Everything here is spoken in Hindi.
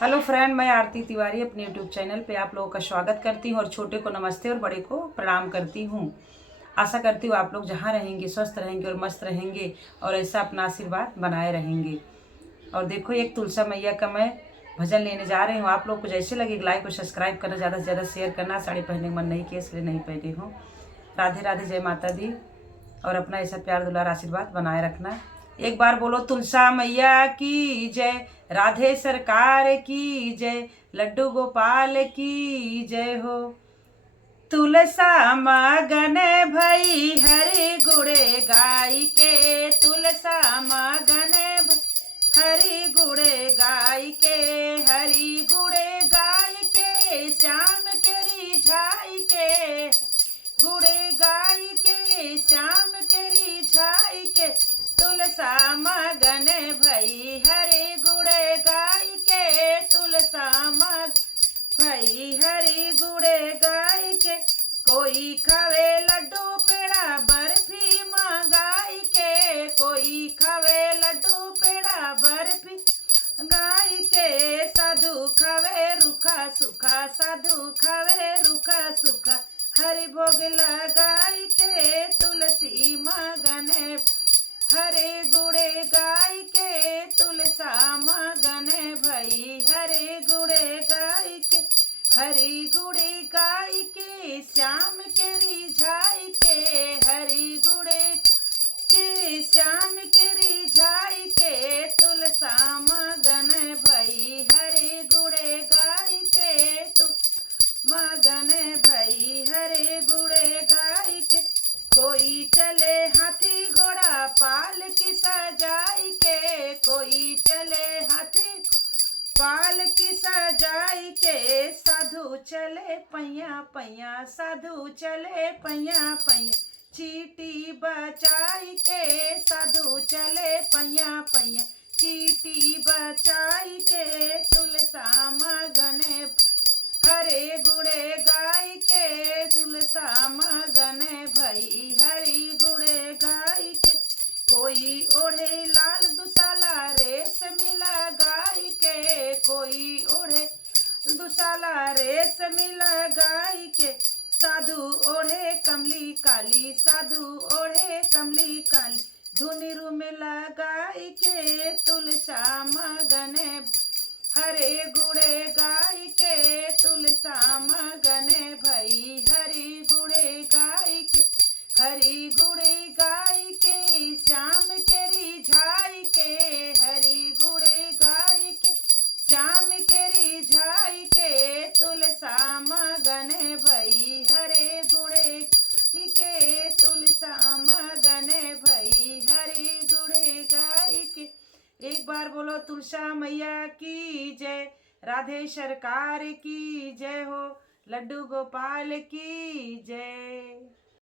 हेलो फ्रेंड, मैं आरती तिवारी अपने यूट्यूब चैनल पे आप लोगों का स्वागत करती हूँ और छोटे को नमस्ते और बड़े को प्रणाम करती हूँ। आशा करती हूँ आप लोग जहाँ रहेंगे स्वस्थ रहेंगे और मस्त रहेंगे और ऐसा अपना आशीर्वाद बनाए रहेंगे। और देखो, एक तुलसा मैया का मैं भजन लेने जा रही हूँ। आप लोग को जैसे लगे लाइक और सब्सक्राइब करना, ज़्यादा से ज़्यादा शेयर करना। साड़ी पहनने का मन नहीं किया इसलिए नहीं पहने हूँ। राधे राधे, जय माता दी। और अपना ऐसा प्यार दुलार आशीर्वाद बनाए रखना। एक बार बोलो तुलसा मैया की जय, राधे सरकार की जय, लड्डू गोपाल की जय हो। तुलसा मगन भई हरि गुणे गाय के, तुलसा मगन हरि गुणे गाय के, हरि गुणे गाय के, श्याम के रिझाई के, गुणे गाय के, श्याम के रिझाई के, तुलसा मगन भई हरि गुणे गाय के, तुलसा मग भई हरि गुणे गाय के। कोई खावे लड्डू पेड़ा बर्फी मंगाई के, कोई खावे लड्डू पेड़ा बर्फी गाय के, साधु खावे रूखा सूखा, साधु खावे रूखा सूखा, हरि भोग लगाई के, तुलसी मगन हरे गुणे गाय के, तुलसा मगन भई हरे गुणे गाय के, हरि गुणे गाय के, श्याम के रिझाई के, हरि गुणे के, श्याम के रिझाई के, तुलसा मगन भई हरे गुणे गाय के, मगन भई हरे गुणे गाय के। कोई चले हाथी घोड़ा पाल की सजाई के, कोई चले हाथी पाल की सजाई के, साधु चले पैया पैया, साधु चले पैया पैया, चीटी बचाई के, साधु चले पैया पैया, चीटी बचाई के, तुलसा मगन हरे गुणे गाय के, तुलसा मगन भई हरि गुणे गाय के। कोई ओढ़े लाल दुसाला रेस मिला गाय के, कोई ओढ़े दुसाला रेस मिला गाय के, साधु ओढ़े कमली काली, साधु ओढ़े कमली काली, धुनि मिला गाय के, तुलसा मगन हरे गुणे गाय के, तुलसा मगन भई हरि गुणे गाय के, हरि गुणे गाय के, श्याम के रिझाई के, हरि गुणे गाय के, श्याम के रिझाई के, तुलसा मगन भई हरे गुणे के, तुलसा मगन भई हरि गुणे गाय के। एक बार बोलो तुलसा मैया की जय, राधे सरकार की जय हो, लड्डू गोपाल की जय।